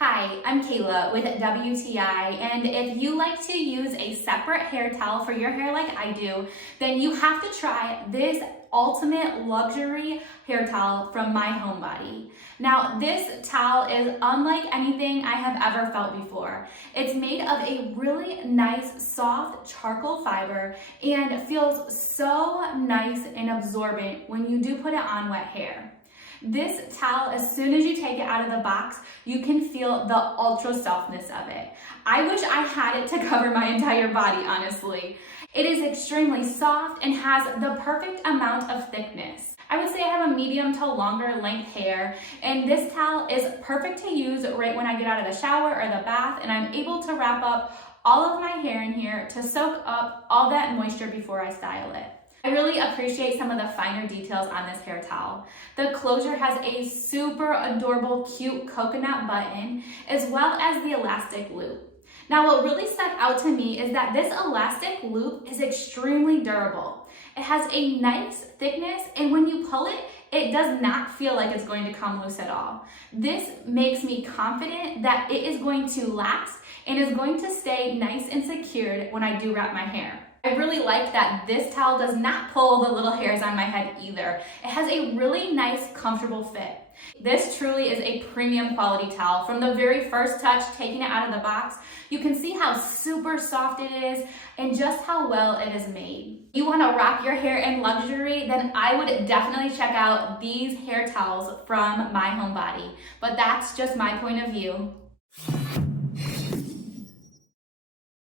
Hi, I'm Kayla with WTI, and if you like to use a separate hair towel for your hair like I do, then you have to try this ultimate luxury hair towel from myHomeBody. Now, this towel is unlike anything I have ever felt before. It's made of a really nice, soft charcoal fiber and feels so nice and absorbent when you do put it on wet hair. This towel, as soon as you take it out of the box, you can feel the ultra softness of it. I wish I had it to cover my entire body, honestly. It is extremely soft and has the perfect amount of thickness. I would say I have a medium to longer length hair, and this towel is perfect to use right when I get out of the shower or the bath, and I'm able to wrap up all of my hair in here to soak up all that moisture before I style it. I really appreciate some of the finer details on this hair towel. The closure has a super adorable, cute coconut button, as well as the elastic loop. Now, what really stuck out to me is that this elastic loop is extremely durable. It has a nice thickness, and when you pull it, it does not feel like it's going to come loose at all. This makes me confident that it is going to last and is going to stay nice and secured when I do wrap my hair. I really like that this towel does not pull the little hairs on my head either. It has a really nice, comfortable fit. This truly is a premium quality towel. From the very first touch, taking it out of the box, you can see how super soft it is and just how well it is made. You want to rock your hair in luxury? Then I would definitely check out these hair towels from myHomeBody. But that's just my point of view.